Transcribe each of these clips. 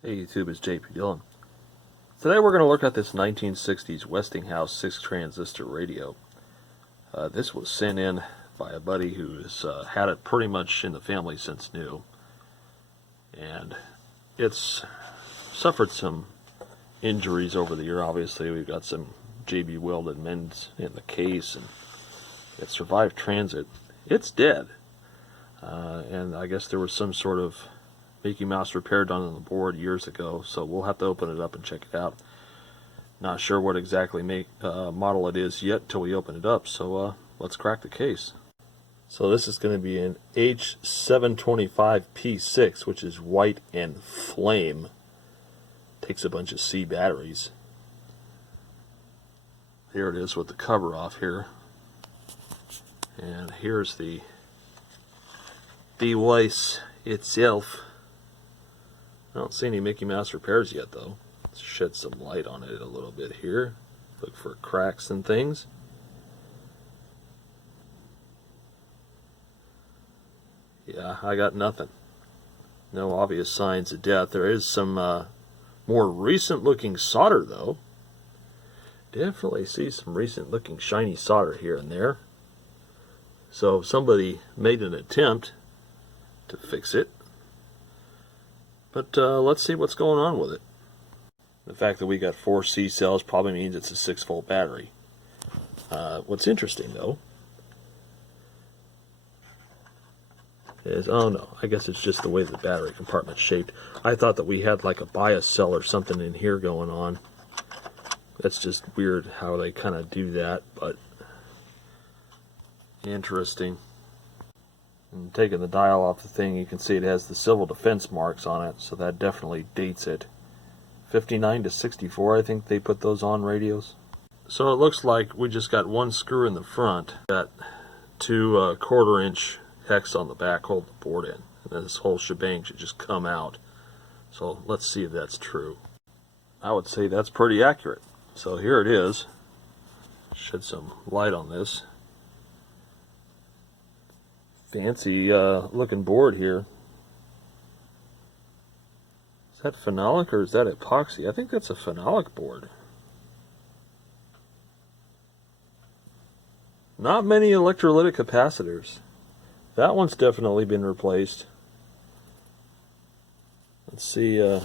Hey YouTube, it's JP Dillon. Today we're going to look at this 1960s Westinghouse 6 transistor radio. This was sent in by a buddy who's had it pretty much in the family since new. And it's suffered some injuries over the year. Obviously we've got some JB welded mends in the case, and it survived transit. It's dead. And I guess there was some sort of Mickey Mouse repair done on the board years ago, so we'll have to open it up and check it out. Not sure what exactly model it is yet till we open it up, so let's crack the case. So this is going to be an h725p6, which is white and flame. Takes a bunch of C batteries. Here it is with the cover off here. And here's the device itself. I don't see any Mickey Mouse repairs yet though. Let's shed some light on it a little bit here. Look for cracks and things. Yeah, I got nothing. No obvious signs of death. There is some more recent looking solder though. Definitely see some recent looking shiny solder here and there. So somebody made an attempt to fix it. But let's see what's going on with it. The fact that we got 4 C cells probably means it's a 6-volt battery. What's interesting though is, oh no, I guess it's just the way the battery compartment's shaped. I thought that we had like a bias cell or something in here going on. That's just weird how they kind of do that, but interesting. And taking the dial off the thing, you can see it has the civil defense marks on it, so that definitely dates it. 59 to 64, I think they put those on radios. So it looks like we just got one screw in the front, got 2 1/4-inch hex on the back, hold the board in, and this whole shebang should just come out. So let's see if that's true. I would say that's pretty accurate. So here it is. Shed some light on this. Fancy looking board here. Is that phenolic or is that epoxy? I think that's a phenolic board. Not many electrolytic capacitors. That one's definitely been replaced. Let's see if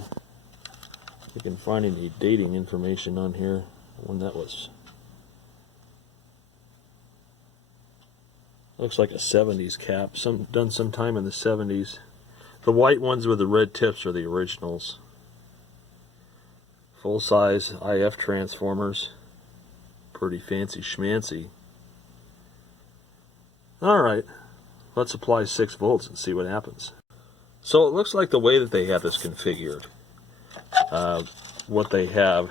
we can find any dating information on here when that was. Looks like a 70s cap, done sometime in the 70s. The white ones with the red tips are the originals. Full-size IF transformers. Pretty fancy schmancy. Alright, let's apply 6 volts and see what happens. So it looks like the way that they have this configured, what they have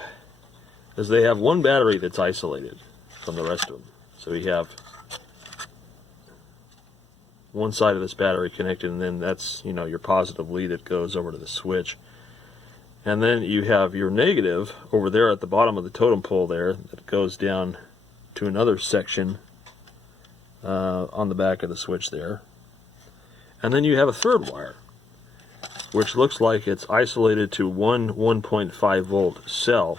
is they have one battery that's isolated from the rest of them. So you have one side of this battery connected, and then that's, you know, your positive lead that goes over to the switch. And then you have your negative over there at the bottom of the totem pole there that goes down to another section on the back of the switch there. And then you have a third wire, which looks like it's isolated to one 1.5 volt cell,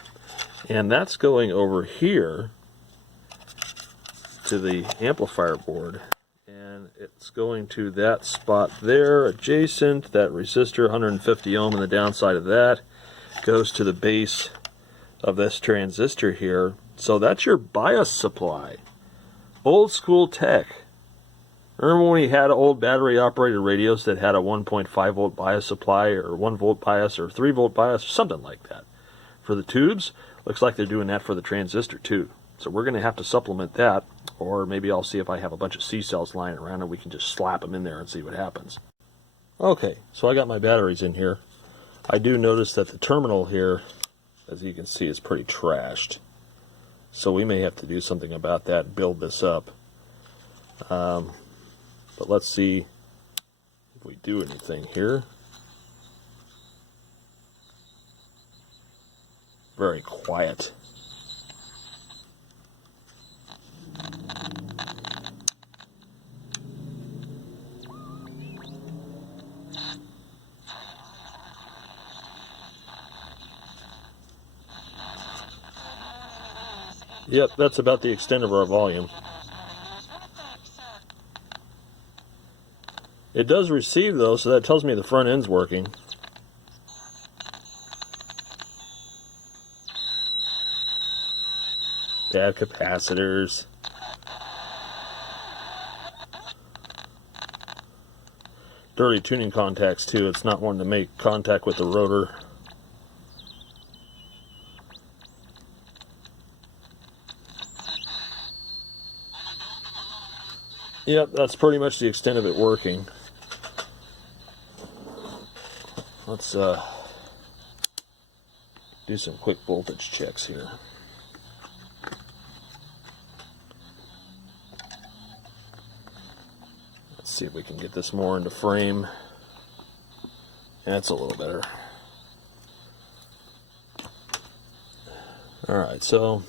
and that's going over here to the amplifier board. And it's going to that spot there, adjacent. That resistor, 150 ohm, and the downside of that goes to the base of this transistor here. So that's your bias supply. Old school tech. Remember when we had old battery operated radios that had a 1.5 volt bias supply, or 1 volt bias, or 3 volt bias, or something like that? For the tubes, looks like they're doing that for the transistor too. So we're going to have to supplement that, or maybe I'll see if I have a bunch of C cells lying around and we can just slap them in there and see what happens. Okay, so I got my batteries in here. I do notice that the terminal here, as you can see, is pretty trashed. So we may have to do something about that and build this up. But let's see if we do anything here. Very quiet. Yep, that's about the extent of our volume. It does receive though, so that tells me the front end's working. Bad capacitors. Dirty tuning contacts too. It's not wanting to make contact with the rotor. Yep, that's pretty much the extent of it working. Let's do some quick voltage checks here. Let's see if we can get this more into frame. That's a little better. Alright, so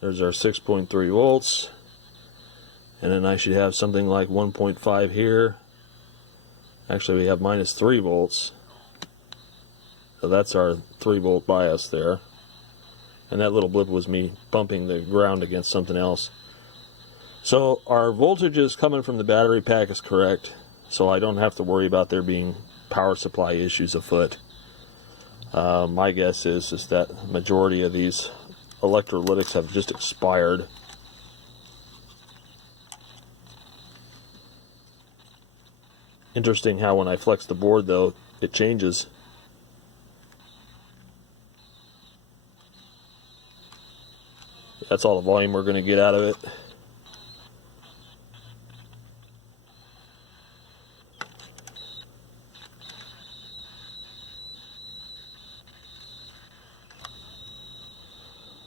there's our 6.3 volts. And then I should have something like 1.5 here. Actually, we have minus 3 volts. So that's our 3 volt bias there. And that little blip was me bumping the ground against something else. So our voltages coming from the battery pack is correct. So I don't have to worry about there being power supply issues afoot. My guess is that the majority of these electrolytics have just expired. Interesting how when I flex the board though, it changes. That's all the volume we're going to get out of it.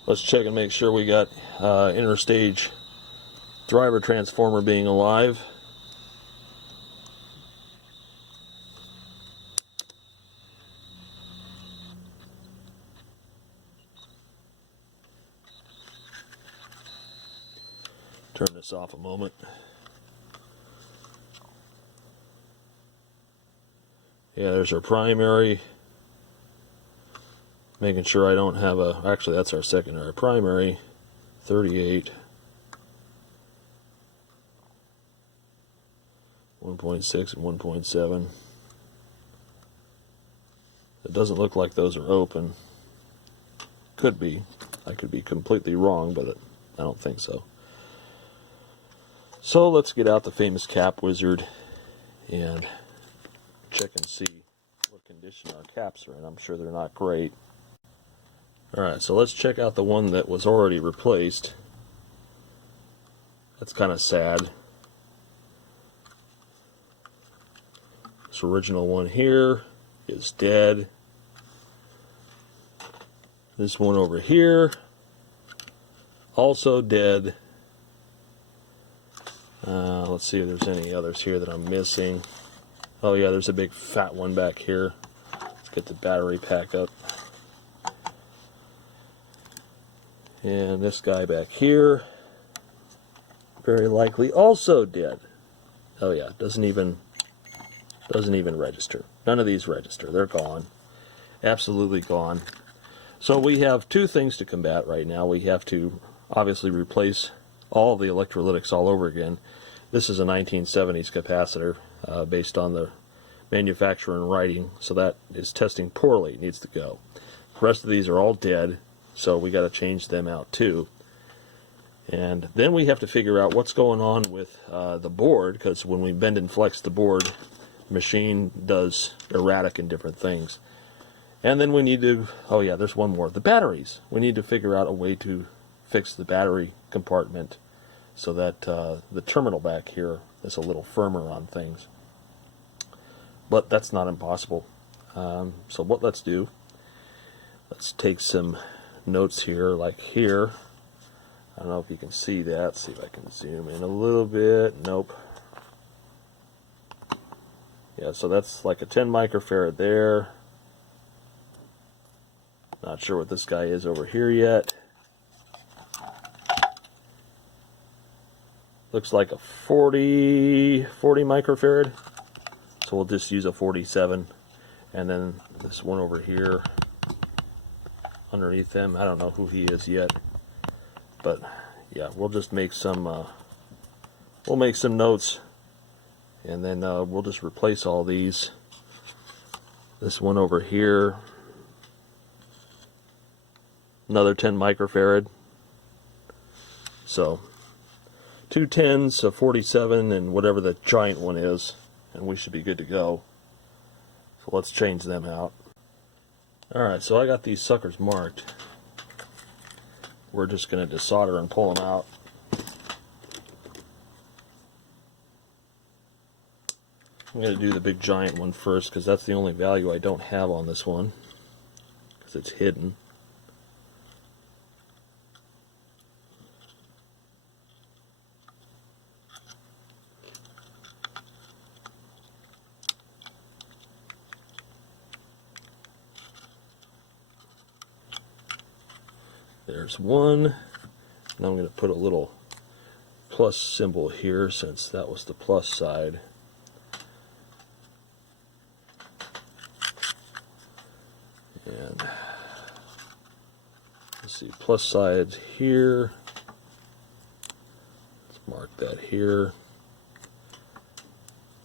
Let's check and make sure we got interstage driver transformer being alive. Turn this off a moment. Yeah, there's our primary. Making sure I don't have a, actually that's our secondary. Primary, 38, 1.6 and 1.7. It doesn't look like those are open. Could be. I could be completely wrong, but I don't think so. So let's get out the famous cap wizard and check and see what condition our caps are in. I'm sure they're not great. Alright, so let's check out the one that was already replaced. That's kind of sad. This original one here is dead. This one over here, also dead. Let's see if there's any others here that I'm missing. Oh yeah, there's a big fat one back here. Let's get the battery pack up. And this guy back here, very likely also dead. Oh yeah, doesn't even register. None of these register. They're gone. Absolutely gone. So we have two things to combat right now. We have to obviously replace all the electrolytics all over again. This is a 1970s capacitor based on the manufacturer and writing, so that is testing poorly. It needs to go. The rest of these are all dead, so we got to change them out too. And then we have to figure out what's going on with the board, because when we bend and flex the board, the machine does erratic and different things. And then we need to, oh yeah, there's one more, the batteries. We need to figure out a way to fix the battery compartment so that the terminal back here is a little firmer on things. But that's not impossible. So what let's do, let's take some notes here, like here. I don't know if you can see that. Let's see if I can zoom in a little bit. Nope. Yeah, so that's like a 10 microfarad there. Not sure what this guy is over here yet. Looks like a 40 microfarad. So we'll just use a 47. and then this one over here underneath them. I don't know who he is yet, but yeah, we'll just make some notes, and then we'll just replace all these. This one over here, another 10 microfarad. So 2 10s, a 47, and whatever the giant one is, and we should be good to go. So let's change them out. Alright, so I got these suckers marked. We're just going to desolder and pull them out. I'm going to do the big giant one first, because that's the only value I don't have on this one, because it's hidden. There's one, and I'm going to put a little plus symbol here since that was the plus side. And let's see, plus sides here. Let's mark that here,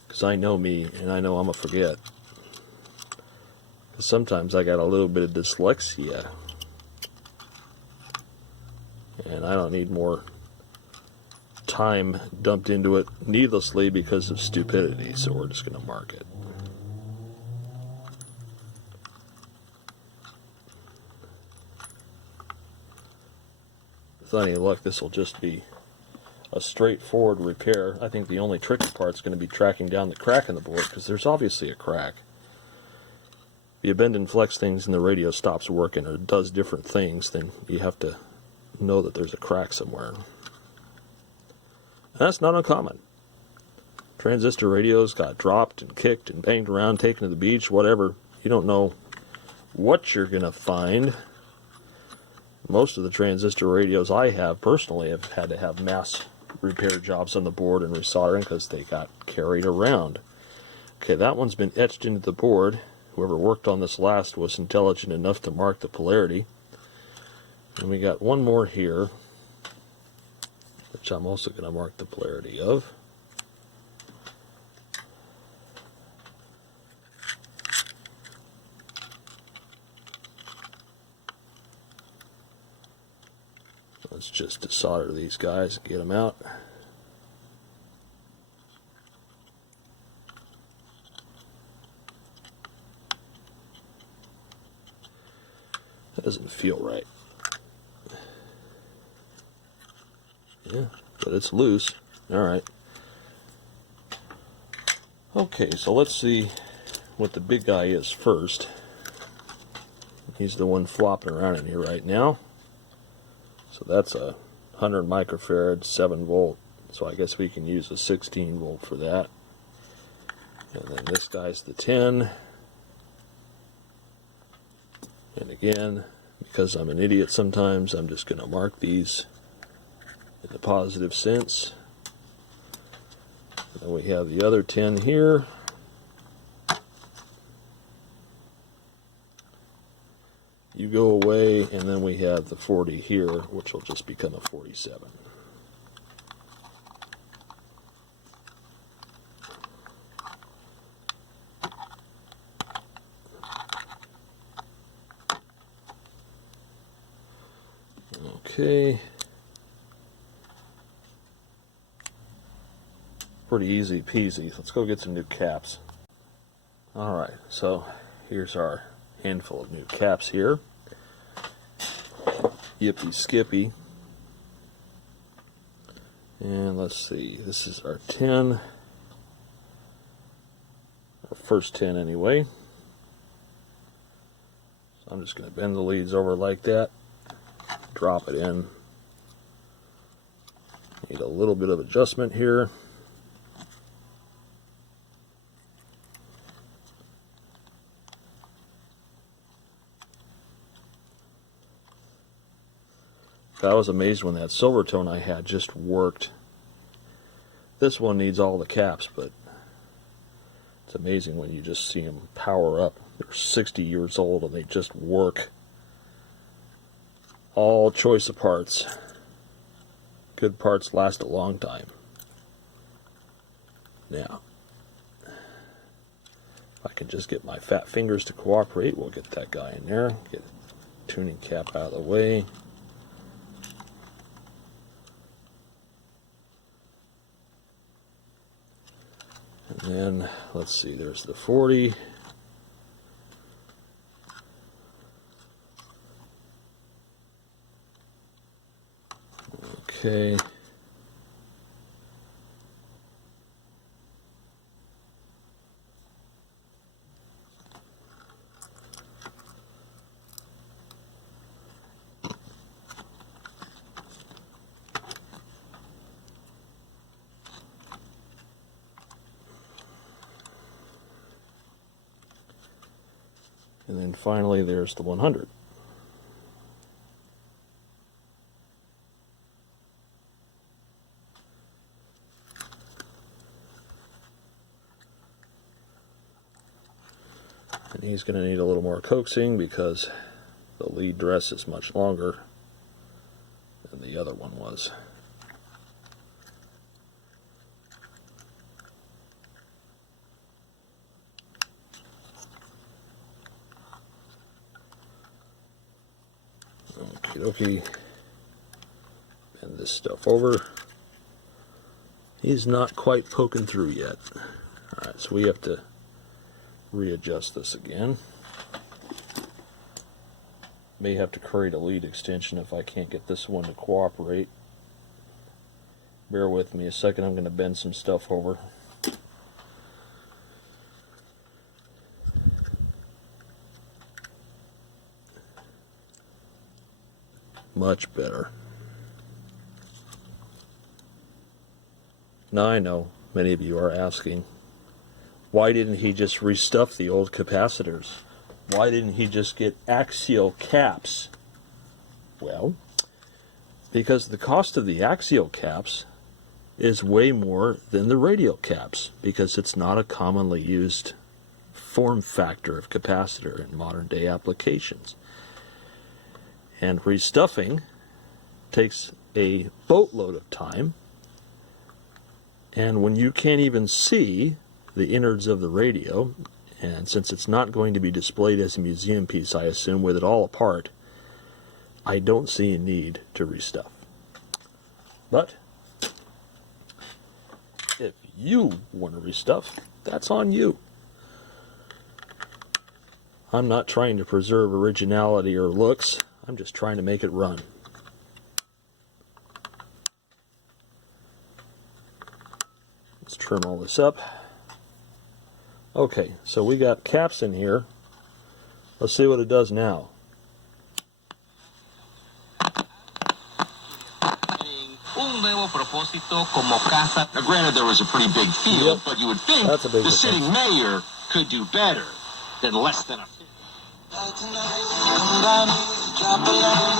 because I know me, and I know I'm going to forget. Because sometimes I got a little bit of dyslexia. And I don't need more time dumped into it needlessly because of stupidity, so we're just going to mark it. With any luck, this will just be a straightforward repair. I think the only tricky part is going to be tracking down the crack in the board, because there's obviously a crack. The bend and flex things in the radio stops working or does different things, then you have to know that there's a crack somewhere. And that's not uncommon. Transistor radios got dropped and kicked and banged around, taken to the beach, whatever. You don't know what you're going to find. Most of the transistor radios I have personally have had to have mass repair jobs on the board and resoldering because they got carried around. Okay, that one's been etched into the board. Whoever worked on this last was intelligent enough to mark the polarity. And we got one more here, which I'm also going to mark the polarity of. Let's just desolder these guys and get them out. That doesn't feel right. Yeah, but it's loose. Alright. Okay, so let's see what the big guy is first. He's the one flopping around in here right now. So that's a 100 microfarad, 7 volt. So I guess we can use a 16 volt for that. And then this guy's the 10. And again, because I'm an idiot sometimes, I'm just going to mark these in the positive sense. And then we have the other 10 here. You go away, and then we have the 40 here, which will just become a 47. Okay. Pretty easy peasy. Let's go get some new caps. Alright, so here's our handful of new caps here. Yippee skippy. And let's see, this is our 10. Our first 10 anyway. So I'm just going to bend the leads over like that. Drop it in. Need a little bit of adjustment here. I was amazed when that silver tone I had just worked. This one needs all the caps, but It's amazing when you just see them power up. They're 60 years old and they just work. All choice of parts. Good parts last a long time. Now, if I can just get my fat fingers to cooperate, we'll get that guy in there. Get the tuning cap out of the way. And then, let's see, there's the 40. Okay. And then finally there's the 100. And he's going to need a little more coaxing because the lead dress is much longer than the other one was. Okay, bend this stuff over. He's not quite poking through yet. Alright, so we have to readjust this again. May have to create a lead extension if I can't get this one to cooperate. Bear with me a second, I'm going to bend some stuff over. Much better. Now I know many of you are asking, why didn't he just restuff the old capacitors? Why didn't he just get axial caps? Well, because the cost of the axial caps is way more than the radial caps, because it's not a commonly used form factor of capacitor in modern day applications. And restuffing takes a boatload of time, and when you can't even see the innards of the radio, and since it's not going to be displayed as a museum piece, I assume, with it all apart, I don't see a need to restuff. But if you want to restuff, that's on you. I'm not trying to preserve originality or looks. I'm just trying to make it run. Let's trim all this up. Okay, so we got caps in here. Let's see what it does now. Now, granted, there was a pretty big field, but you would think the sitting mayor could do better than less than a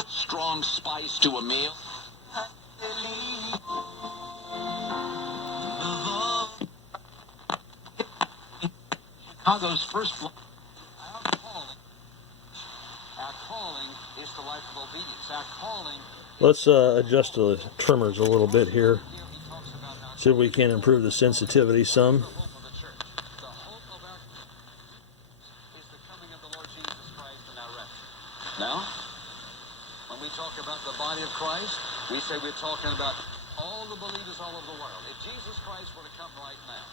strong spice to a meal. Chicago's first floor. Our calling is the life of obedience. Our calling. Let's adjust the trimmers a little bit here. See if we can improve the sensitivity some. Now, when we talk about the body of Christ, we say we're talking about all the believers all over the world. If Jesus Christ were to come right now,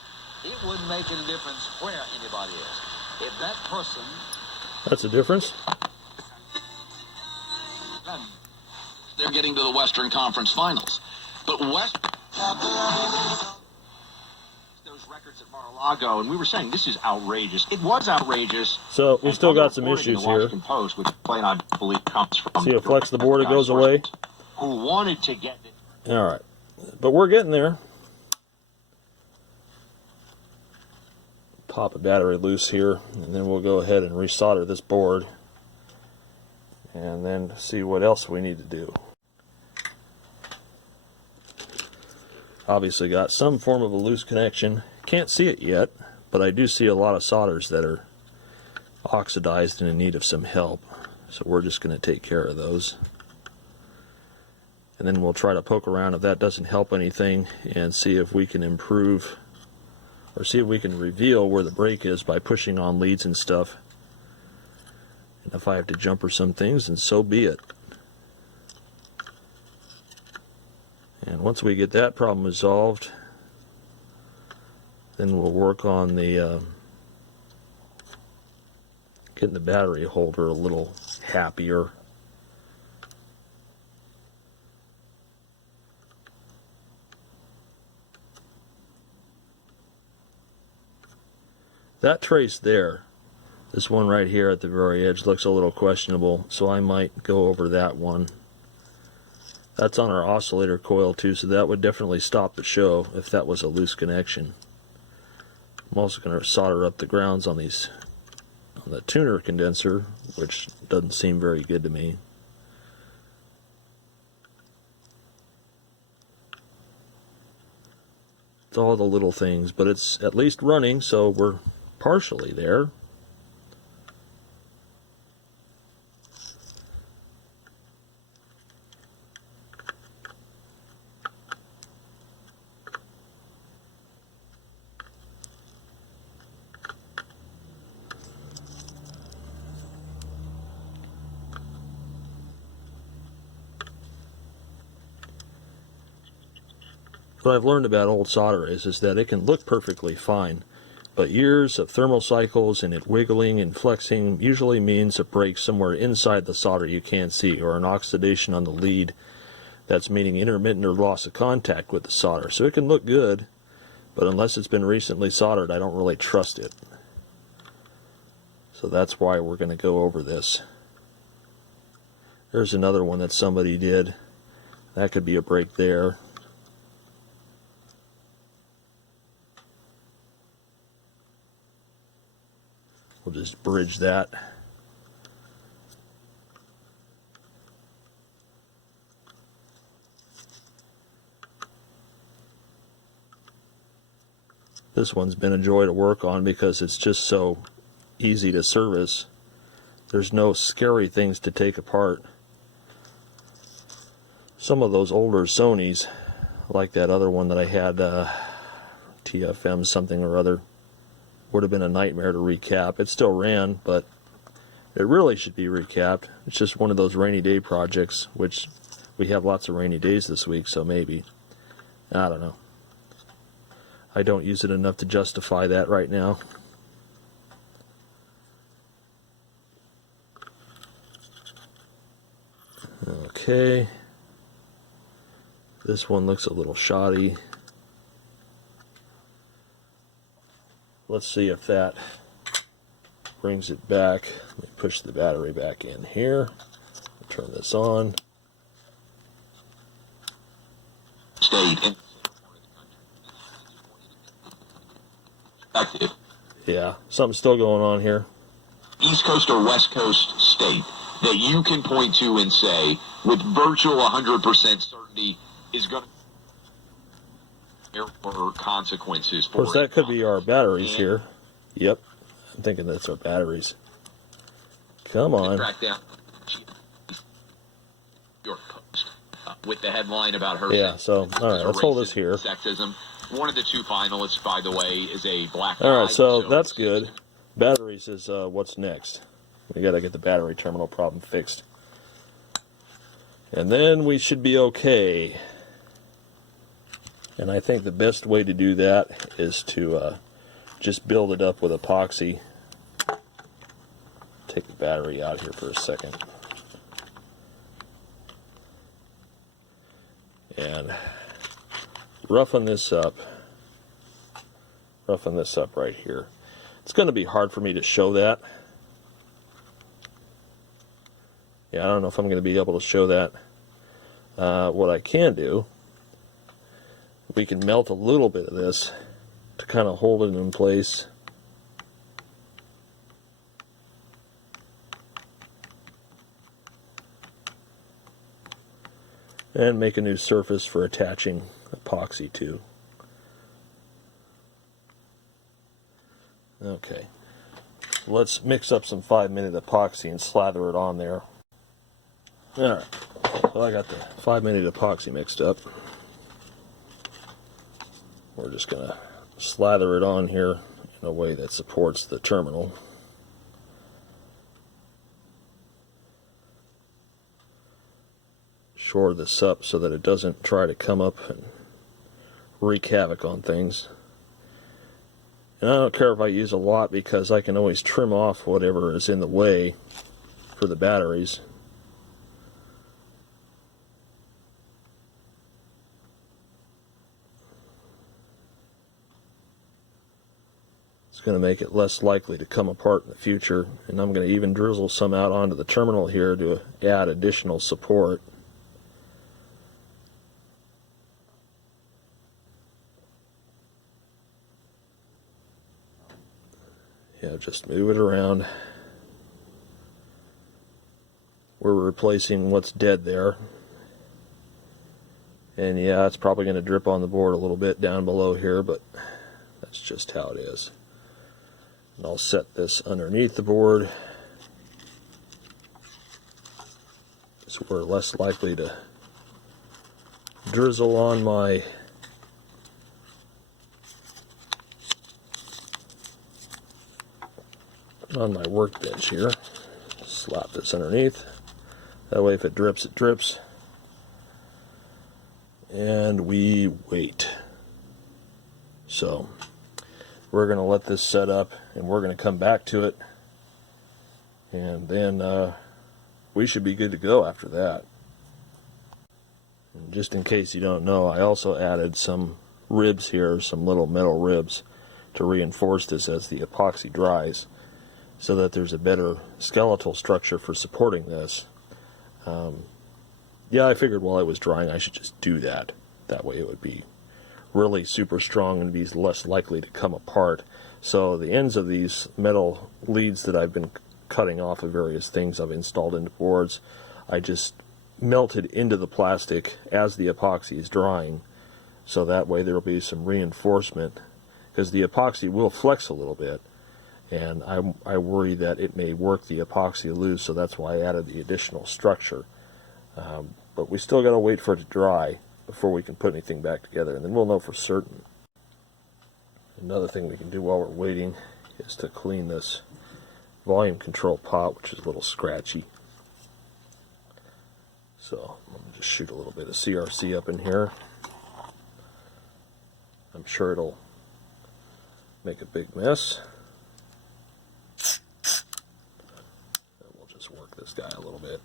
it wouldn't make any difference where anybody is. If that person... That's a difference. They're getting to the Western Conference Finals. But those records at Mar-a-Lago, and we were saying this is outrageous. It was outrageous. So we still got some issues here. Post, which plane I believe comes from. See, it flex the board, it goes away. Who wanted to get it? All right, but we're getting there. Pop a battery loose here, and then we'll go ahead and resolder this board, and then see what else we need to do. Obviously got some form of a loose connection. Can't see it yet, but I do see a lot of solders that are oxidized and in need of some help. So we're just going to take care of those. And then we'll try to poke around if that doesn't help anything and see if we can improve or see if we can reveal where the break is by pushing on leads and stuff. And if I have to jumper some things, then so be it. And once we get that problem resolved, then we'll work on the getting the battery holder a little happier. That trace there, this one right here at the very edge, looks a little questionable, so I might go over that one. That's on our oscillator coil too, so that would definitely stop the show if that was a loose connection. I'm also going to solder up the grounds on these, on the tuner condenser, which doesn't seem very good to me. It's all the little things, but it's at least running, so we're partially there. What I've learned about old solder is that it can look perfectly fine, but years of thermal cycles and it wiggling and flexing usually means a break somewhere inside the solder you can't see, or an oxidation on the lead that's meaning intermittent or loss of contact with the solder. So it can look good, but unless it's been recently soldered, I don't really trust it. So that's why we're going to go over this. There's another one that somebody did. That could be a break there. We'll just bridge that. This one's been a joy to work on because it's just so easy to service. There's no scary things to take apart. Some of those older Sonys, like that other one that I had, TFM something or other, would have been a nightmare to recap. It still ran, but it really should be recapped. It's just one of those rainy day projects, which we have lots of rainy days this week, so maybe. I don't know. I don't use it enough to justify that right now. Okay. This one looks a little shoddy. Let's see if that brings it back. Let me push the battery back in here. Turn this on. State active. Yeah, something's still going on here. East Coast or West Coast state that you can point to and say with virtual 100% certainty is going to have consequences for Of course, that could be our batteries here. Yep, I'm thinking that's our batteries. Come on. Track down your post with the headline about her. Yeah, so, alright, let's hold this here. Sexism. One of the two finalists, by the way, is a black guy. Alright, so that's good. Batteries is what's next. We gotta get the battery terminal problem fixed. And then we should be okay. And I think the best way to do that is to just build it up with epoxy. Take the battery out here for a second. And roughen this up. Roughen this up right here. It's going to be hard for me to show that. Yeah, I don't know if I'm going to be able to show that. What I can do, we can melt a little bit of this to kind of hold it in place. And make a new surface for attaching epoxy to. Okay, let's mix up some 5-minute epoxy and slather it on there. Alright, so I got the 5-minute epoxy mixed up. We're just going to slather it on here in a way that supports the terminal. Shore this up so that it doesn't try to come up and wreak havoc on things. And I don't care if I use a lot, because I can always trim off whatever is in the way for the batteries. It's going to make it less likely to come apart in the future, and I'm going to even drizzle some out onto the terminal here to add additional support. Yeah, just move it around. We're replacing what's dead there. And yeah, it's probably going to drip on the board a little bit down below here, but that's just how it is. And I'll set this underneath the board, so we're less likely to drizzle on my workbench here. Slap this underneath. That way if it drips, it drips. And we wait. So we're going to let this set up, and we're going to come back to it, and then we should be good to go after that. And just in case you don't know, I also added some ribs here, some little metal ribs, to reinforce this as the epoxy dries, so that there's a better skeletal structure for supporting this. Yeah, I figured while it was drying I should just do that. That way it would be really super strong and be less likely to come apart. So the ends of these metal leads that I've been cutting off of various things I've installed into boards, I just melted into the plastic as the epoxy is drying, so that way there will be some reinforcement, because the epoxy will flex a little bit, and I worry that it may work the epoxy loose, so that's why I added the additional structure. But we still got to wait for it to dry before we can put anything back together, and then we'll know for certain. Another thing we can do while we're waiting is to clean this volume control pot, which is a little scratchy. So I'm going to just shoot a little bit of CRC up in here. I'm sure it'll make a big mess. And we'll just work this guy a little bit.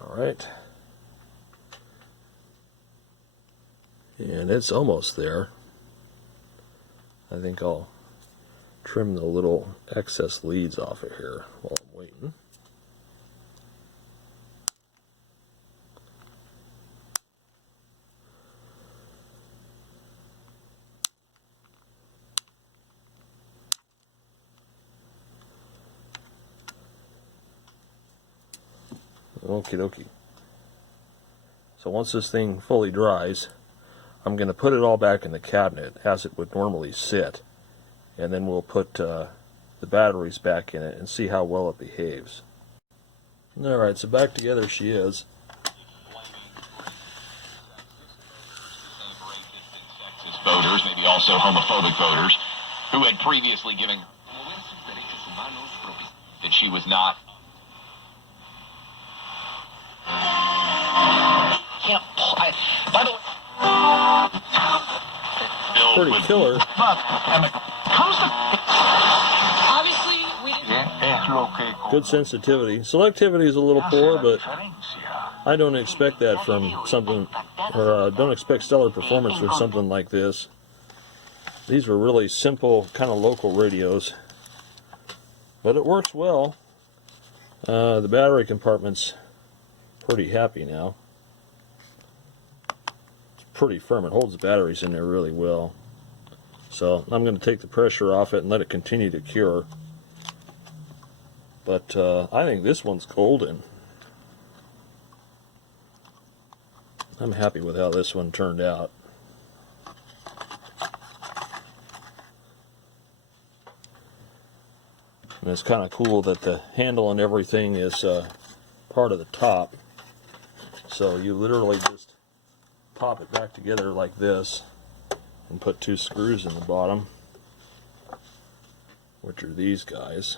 Alright, and it's almost there. I think I'll trim the little excess leads off of here while I'm waiting. Okie dokie. So once this thing fully dries, I'm going to put it all back in the cabinet as it would normally sit, and then we'll put the batteries back in it and see how well it behaves. Alright, so back together she is. Voters, maybe also homophobic voters, who had previously given that she was not. By the way, Pretty killer. Obviously, we didn't. Good sensitivity. Selectivity is a little poor, but I don't expect that from something, or don't expect stellar performance for something like this. These were really simple, kind of local radios, but it works well. The battery compartment's pretty happy now. It's pretty firm. It holds the batteries in there really well. So I'm going to take the pressure off it and let it continue to cure. But I think this one's golden. I'm happy with how this one turned out. And it's kind of cool that the handle and everything is part of the top. So you literally just pop it back together like this and put 2 screws in the bottom, which are these guys.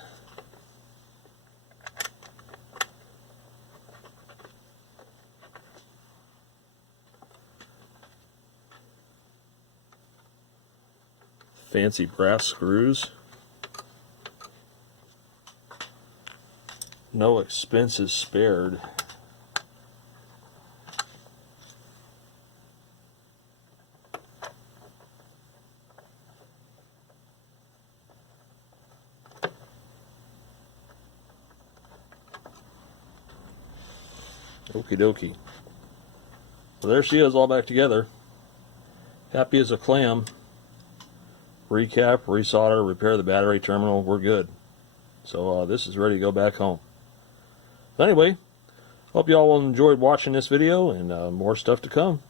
Fancy brass screws. No expenses spared. Okie dokie. Well, there she is, all back together. Happy as a clam. Recap, resolder, repair the battery terminal. We're good. So this is ready to go back home. But anyway, hope you all enjoyed watching this video, and more stuff to come.